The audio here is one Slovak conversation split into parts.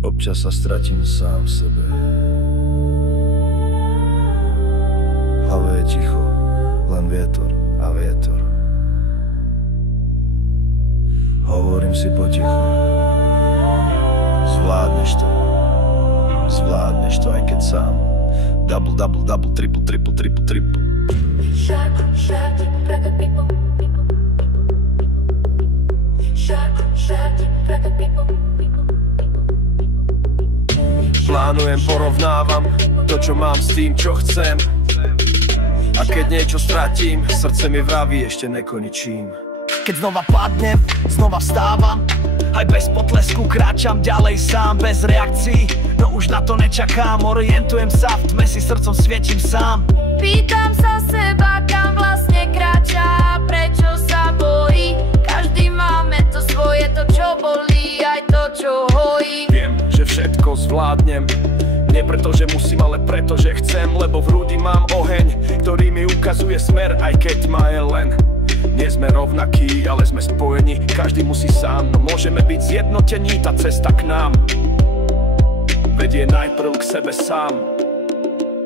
Občas sa stratím sám v sebe. V hlave je ticho, len vietor a vietor. Hovorím si potichu. Zvládneš to aj keď sám. Double, double, double, triple, triple, triple, triple. Plánujem, porovnávam to, čo mám s tým, čo chcem. A keď niečo stratím, srdce mi vraví, ešte nekonečím. Keď znova padnem, znova vstávam. Aj bez potlesku kráčam ďalej sám, bez reakcií. No už na to nečakám, orientujem sa v tme, si srdcom svietim sám. Pýtam sa seba, kam vlastne kráča, prečo sa bojí. Každý máme to svoje, to čo bolí, aj to čo hojí. Viem, že všetko zvládnem, nie preto, že musím, ale preto, že chcem. Lebo v hrudi mám oheň, ktorý mi ukazuje smer, aj keď ma je len. Nie sme rovnakí, ale sme spojení. Každý musí sám, no môžeme byť zjednotení. Tá cesta k nám vedie najprv k sebe sám.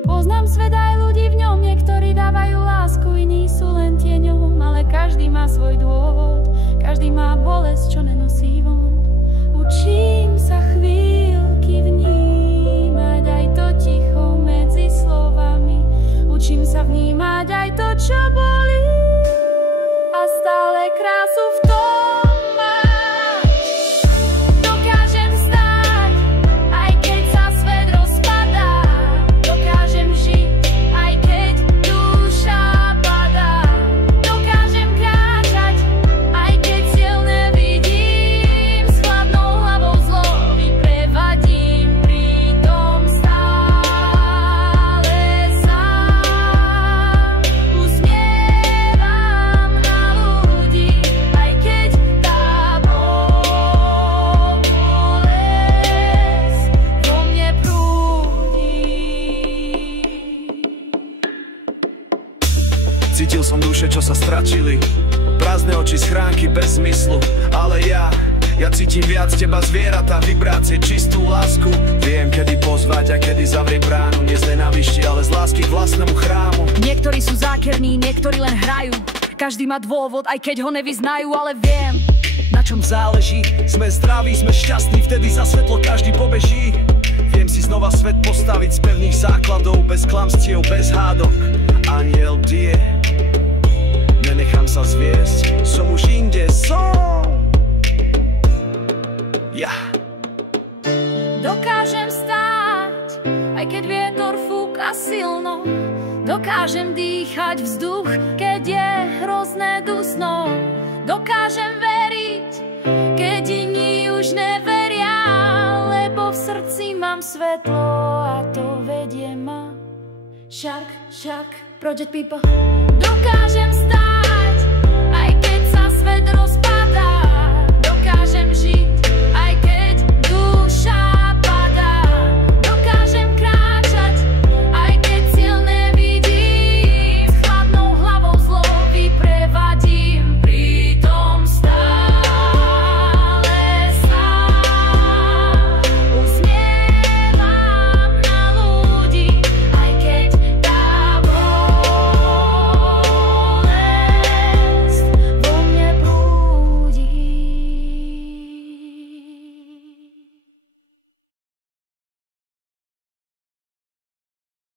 Poznám svet aj ľudí v ňom, niektorí dávajú lásku, iní sú len tieňom. Ale každý má svoj dôvod, každý má bolesť, čo nenosí von. Učím sa chvíľky vnímať aj to ticho medzi slovami. Učím sa vnímať aj to, čo bolí. A stále krásu v tom mám. Dokážem vstať, aj keď sa svet rozpadá. Dokážem žiť, aj keď duša padá. Dokážem kráčať, aj keď cieľ nevidím. S chladnou hlavou zlo vyprevadím, pritom stále sám. Usmievam na ľudí, aj keď tá bolesť vo mne prúdi. Cítil som duše, čo sa stratili, prázdne oči, schránky bez zmyslu. Ale ja cítim viac teba, zvieratá, vibrácie, čistú lásku. Viem, kedy pozvať a kedy zavrieť bránu. Nie z nenávisti, ale z lásky k vlastnému chrámu. Niektorí sú zákerní, niektorí len hrajú. Každý má dôvod, aj keď ho nevyznajú, ale viem. Na čom záleží, sme zdraví, sme šťastní, vtedy za svetlo každý pobeží. Viem si znova svet postaviť z pevných základov, bez klamstiev, bez hádok. Aniel bdie, nenechám sa zviesť, som už inde, som ja. Dokážem stáť, aj keď vietor fúka silno. Dokážem dýchať vzduch, keď je hrozné dusno. Dokážem veriť, keď iní už neveria, lebo v srdci mám svetlo a to vedie ma. Shark, shark, Project People. Dokážem stáť,